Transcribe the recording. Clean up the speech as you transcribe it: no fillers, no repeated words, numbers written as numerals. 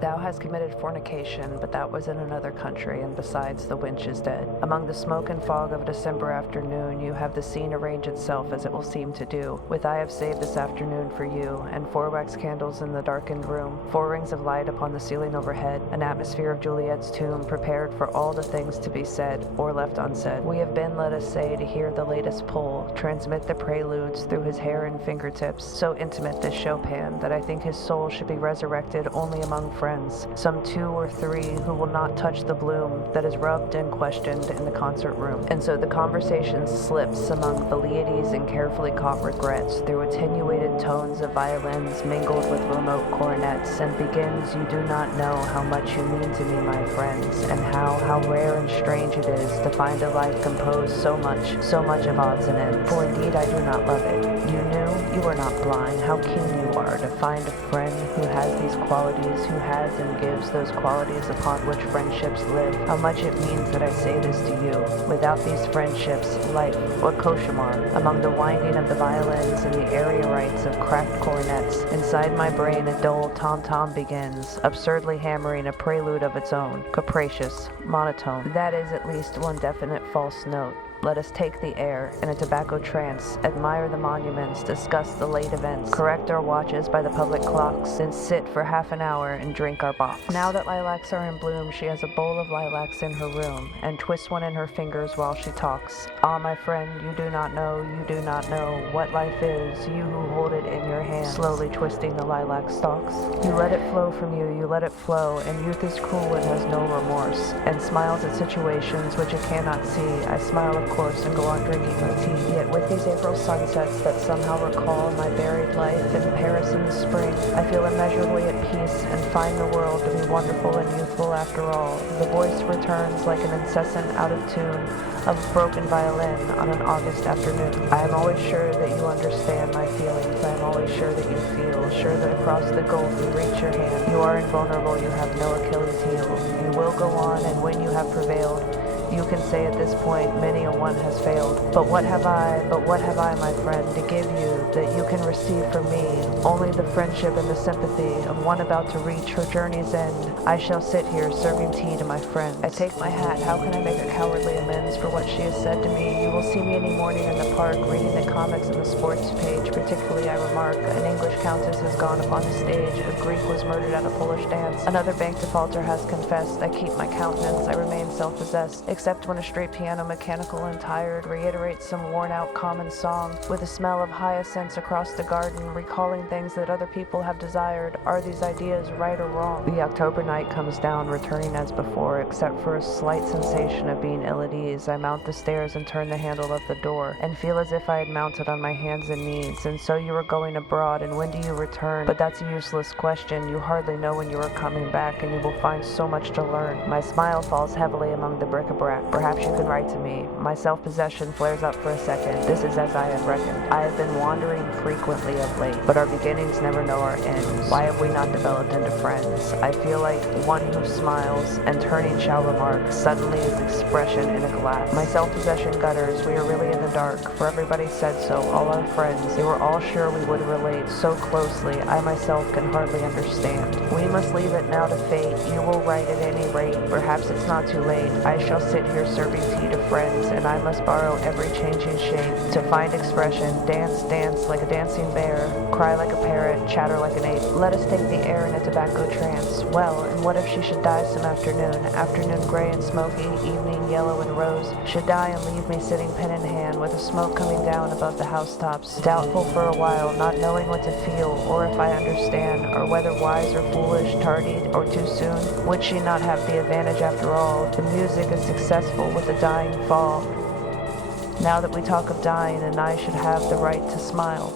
Thou hast committed fornication, but that was in another country, and besides, the wench is dead. Among the smoke and fog of a December afternoon, you have the scene arrange itself as it will seem to do. With I have saved this afternoon for you, and 4 wax candles in the darkened room, 4 rings of light upon the ceiling overhead, an atmosphere of Juliet's tomb prepared for all the things to be said, or left unsaid. We have been, let us say, to hear the latest pull, transmit the preludes through his hair and fingertips, so intimate this Chopin, that I think his soul should be resurrected only among friends, some 2 or 3 who will not touch the bloom that is rubbed and questioned in the concert room. And so the conversation slips among velleities and carefully caught regrets through attenuated tones of violins mingled with remote cornets, and begins, you do not know how much you mean to me, my friends, and how rare and strange it is to find a life composed so much of odds and ends. For indeed I do not love it. You knew, you are not blind, how keen you are to find a friend who has these qualities, who has and gives those qualities upon which friendships live. How much it means that I say this to you. Without these friendships, life, what cauchemar. Among the winding of the violins and the aeriarites of cracked cornets, inside my brain a dull tom-tom begins, absurdly hammering a prelude of its own, capricious, monotone. That is at least one definite false note. Let us take the air, in a tobacco trance, admire the monuments, discuss the late events, correct our watches by the public clocks, then sit for half an hour and drink our box. Now that lilacs are in bloom, she has a bowl of lilacs in her room, and twists one in her fingers while she talks. Ah, my friend, you do not know what life is, you who hold it in your hand, slowly twisting the lilac stalks. You let it flow from you, you let it flow, and youth is cruel and has no remorse, and smiles at situations which it cannot see. I smile, of course, and go on drinking my tea. Yet with these April sunsets that somehow recall my buried life in Paris in the spring, I feel immeasurably at peace and find the world to be wonderful and youthful after all. The voice returns like an incessant out of tune of a broken violin on an August afternoon. I am always sure that you understand my feelings. I am always sure that you feel, sure that across the gulf you reach your hand. You are invulnerable, you have no Achilles heel. You will go on, and when you have prevailed, you can say at this point, many a one has failed. But what have I, my friend, to give you that you can receive from me? Only the friendship and the sympathy of one about to reach her journey's end. I shall sit here serving tea to my friends. I take my hat. How can I make a cowardly amends for what she has said to me? You will see me any morning in the park reading the comics on the sports page. Particularly, I remark, an English countess has gone upon the stage. A Greek was murdered at a Polish dance. Another bank defaulter has confessed. I keep my countenance. I remain self-possessed, except when a straight piano, mechanical and tired, reiterates some worn-out common song with a smell of hyacinths across the garden, recalling things that other people have desired. Are these ideas right or wrong? The October night comes down, returning as before, except for a slight sensation of being ill at ease. I mount the stairs and turn the handle of the door, and feel as if I had mounted on my hands and knees. And so you are going abroad, and when do you return? But that's a useless question. You hardly know when you are coming back, and you will find so much to learn. My smile falls heavily among the bric-a-brac. Perhaps you can write to me. My self-possession flares up for a second. This is as I had reckoned. I have been wandering frequently of late, but our beginnings never know our ends. Why have we not developed into friends? I feel like one who smiles, and turning shall remark, suddenly is expression in a glass. My self-possession gutters. We are really in the dark, for everybody said so, all our friends. They were all sure we would relate so closely, I myself can hardly understand. We must leave it now to fate. You will write at any rate. Perhaps it's not too late. I shall sit here serving tea to friends, and I must borrow every changing shape to find expression. Dance, dance like a dancing bear, cry like a parrot, chatter like an ape. Let us take the air in a tobacco trance. Well, and what if she should die some afternoon gray and smoky, evening yellow and rose, should die and leave me sitting pen in hand with the smoke coming down above the housetops, doubtful for a while, not knowing what to feel, or if I understand, or whether wise or foolish, tardy or too soon. Would she not have the advantage after all? The music is successful with the dying fall. Now that we talk of dying, and I should have the right to smile.